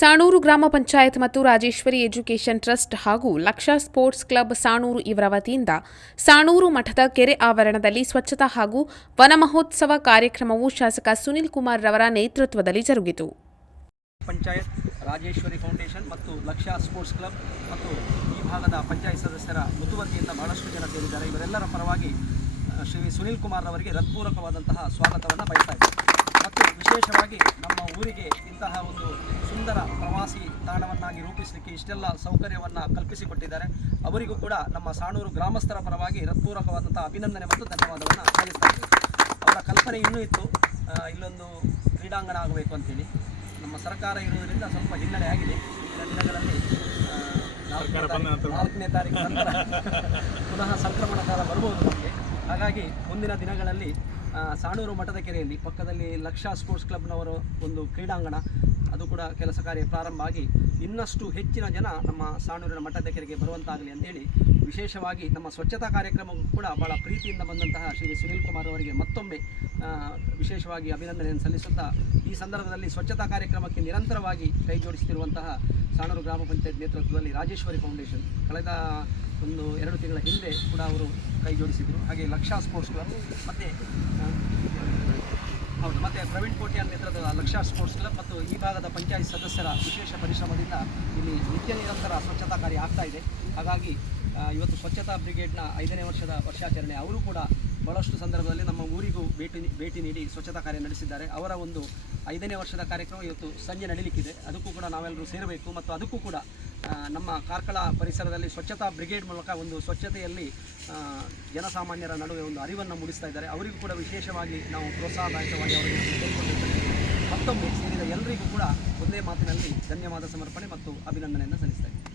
ಸಾಣೂರು ಗ್ರಾಮ ಪಂಚಾಯತ್ ಮತ್ತು Rajeshwari education trust ಹಾಗೂ ಲಕ್ಷ ಸ್ಪೋರ್ಟ್ಸ್ ಕ್ಲಬ್ ಸಾಣೂರು ಇವರ ವತಿಯಿಂದ ಸಾಣೂರು ಮಠದ ಕೆರೆ ಆವರಣದಲ್ಲಿ ಸ್ವಚ್ಛತಾ ಹಾಗೂ ವನ ಮಹೋತ್ಸವ ಕಾರ್ಯಕ್ರಮವು ಶಾಸಕ ಸುನಿಲ್ ಕುಮಾರ್ ರವರ ನೇತೃತ್ವದಲ್ಲಿ ಜರುಗಿತು. ಪಂಚಾಯತ್ ರಾಜೇಶ್ವರಿ ಫೌಂಡೇಶನ್ ಮತ್ತು ಲಕ್ಷ ಸ್ಪೋರ್ಟ್ಸ್ ಕ್ಲಬ್ ಮತ್ತು ಈ ಭಾಗದ ಪಂಚಾಯತ್ ಸದಸ್ಯರ ಮುತುವರ್ಜಿಯಿಂದ ಬಹಳಷ್ಟು ಜನ ಸೇರಿದ್ದಾರೆ. ಇವರೆಲ್ಲರ ಪರವಾಗಿ ಶ್ರೀ ಸುನಿಲ್ ಕುಮಾರ್ ಅವರಿಗೆ ಹೃತ್ಪೂರ್ವಕವಾದಂತಹ ಸ್ವಾಗತವನ್ನು ಬಯಸ್ತಾ ಇದ್ದಾರೆ. ಮತ್ತು ವಿಶೇಷವಾಗಿ ನಮ್ಮ ಊರಿಗೆ ಇಂತಹ ಒಂದು ಸುಂದರ ಪ್ರವಾಸಿ ತಾಣವನ್ನಾಗಿ ರೂಪಿಸಲಿಕ್ಕೆ ಇಷ್ಟೆಲ್ಲ ಸೌಕರ್ಯವನ್ನು ಕಲ್ಪಿಸಿಕೊಟ್ಟಿದ್ದಾರೆ. ಅವರಿಗೂ ಕೂಡ ನಮ್ಮ ಸಾಣೂರು ಗ್ರಾಮಸ್ಥರ ಪರವಾಗಿ ಹೃತ್ಪೂರ್ವಕವಾದಂತಹ ಅಭಿನಂದನೆ ಮತ್ತು ಧನ್ಯವಾದವನ್ನು ಸಲ್ಲಿಸ್ತಾ ಇದ್ದೇವೆ. ಅವರ ಕಲ್ಪನೆ ಇನ್ನೂ ಇತ್ತು, ಇಲ್ಲೊಂದು ಕ್ರೀಡಾಂಗಣ ಆಗಬೇಕು ಅಂತೇಳಿ. ನಮ್ಮ ಸರ್ಕಾರ ಇರುವುದರಿಂದ ಸ್ವಲ್ಪ ಹಿನ್ನಡೆ ಆಗಿದೆ. ಇಂದಿನ ದಿನಗಳಲ್ಲಿ 4ನೇ ತಾರೀಕು ನಂತರ ಪುನಃ ಸಂಕ್ರಮಣ ಕಾಲ ಬರ್ಬೋದು ನಮಗೆ. ಹಾಗಾಗಿ ಮುಂದಿನ ದಿನಗಳಲ್ಲಿ ಸಾಣೂರು ಮಠದ ಕೆರೆಯಲ್ಲಿ ಪಕ್ಕದಲ್ಲಿ ಲಕ್ಷ ಸ್ಪೋರ್ಟ್ಸ್ ಕ್ಲಬ್ನವರು ಒಂದು ಕ್ರೀಡಾಂಗಣ, ಅದು ಕೂಡ ಕೆಲಸ ಕಾರ್ಯ ಪ್ರಾರಂಭ ಆಗಿ ಇನ್ನಷ್ಟು ಹೆಚ್ಚಿನ ಜನ ನಮ್ಮ ಸಾಣೂರಿನ ಮಠದ ಕೆರೆಗೆ ಬರುವಂತಾಗಲಿ ಅಂತೇಳಿ ವಿಶೇಷವಾಗಿ ನಮ್ಮ ಸ್ವಚ್ಛತಾ ಕಾರ್ಯಕ್ರಮಕ್ಕೂ ಕೂಡ ಭಾಳ ಪ್ರೀತಿಯಿಂದ ಬಂದಂತಹ ಶ್ರೀ ಸುನಿಲ್ ಕುಮಾರ್ ಅವರಿಗೆ ಮತ್ತೊಮ್ಮೆ ವಿಶೇಷವಾಗಿ ಅಭಿನಂದನೆಯನ್ನು ಸಲ್ಲಿಸುತ್ತಾ, ಈ ಸಂದರ್ಭದಲ್ಲಿ ಸ್ವಚ್ಛತಾ ಕಾರ್ಯಕ್ರಮಕ್ಕೆ ನಿರಂತರವಾಗಿ ಕೈ ಜೋಡಿಸುತ್ತಿರುವಂತಹ ಸಾಣೂರು ಗ್ರಾಮ ಪಂಚಾಯತ್ ನೇತೃತ್ವದಲ್ಲಿ ರಾಜೇಶ್ವರಿ ಫೌಂಡೇಶನ್ ಕಳೆದ 1-2 ತಿಂಗಳ ಹಿಂದೆ ಕೂಡ ಅವರು ಕೈ ಜೋಡಿಸಿದರು. ಹಾಗೆ ಲಕ್ಷ ಸ್ಪೋರ್ಟ್ಸ್ ಕ್ಲಬ್ ಮತ್ತು ಪ್ರವೀಣ್ ಕೋಟ್ಯಾನ್ ನೇತೃತ್ವದ ಲಕ್ಷ ಸ್ಪೋರ್ಟ್ಸ್ ಕ್ಲಬ್ ಮತ್ತು ಈ ಭಾಗದ ಪಂಚಾಯತ್ ಸದಸ್ಯರ ವಿಶೇಷ ಪರಿಶ್ರಮದಿಂದ ಇಲ್ಲಿ ನಿತ್ಯ ನಿರಂತರ ಸ್ವಚ್ಛತಾ ಕಾರ್ಯ ಆಗ್ತಾ ಇದೆ. ಹಾಗಾಗಿ ಇವತ್ತು ಸ್ವಚ್ಛತಾ ಬ್ರಿಗೇಡ್ನ 5ನೇ ವರ್ಷದ ವರ್ಷಾಚರಣೆ. ಅವರು ಕೂಡ ಬಹಳಷ್ಟು ಸಂದರ್ಭದಲ್ಲಿ ನಮ್ಮ ಊರಿಗೂ ಭೇಟಿ ನೀಡಿ ಸ್ವಚ್ಛತಾ ಕಾರ್ಯ ನಡೆಸಿದ್ದಾರೆ. ಅವರ ಒಂದು 5ನೇ ವರ್ಷದ ಕಾರ್ಯಕ್ರಮ ಇವತ್ತು ಸಂಜೆ ನಡೀಲಿಕ್ಕಿದೆ. ಅದಕ್ಕೂ ಕೂಡ ನಾವೆಲ್ಲರೂ ಸೇರಬೇಕು ಮತ್ತು ಅದಕ್ಕೂ ಕೂಡ ನಮ್ಮ ಕಾರ್ಕಳ ಪರಿಸರದಲ್ಲಿ ಸ್ವಚ್ಛತಾ ಬ್ರಿಗೇಡ್ ಮೂಲಕ ಒಂದು ಸ್ವಚ್ಛತೆಯಲ್ಲಿ ಜನಸಾಮಾನ್ಯರ ನಡುವೆ ಒಂದು ಅರಿವನ್ನು ಮೂಡಿಸ್ತಾ ಇದ್ದಾರೆ. ಅವರಿಗೂ ಕೂಡ ವಿಶೇಷವಾಗಿ ನಾವು ಪ್ರೋತ್ಸಾಹದಾಯಕವಾಗಿ ಅವರಿಗೆ ಸೇರಿಕೊಂಡಿದ್ದೇವೆ. ಮತ್ತೊಮ್ಮೆ ಸೇರಿದ ಎಲ್ಲರಿಗೂ ಕೂಡ ಒಂದೇ ಮಾತಿನಲ್ಲಿ ಧನ್ಯವಾದ ಸಮರ್ಪಣೆ ಮತ್ತು ಅಭಿನಂದನೆಯನ್ನು ಸಲ್ಲಿಸ್ತಾ ಇದ್ದೇವೆ.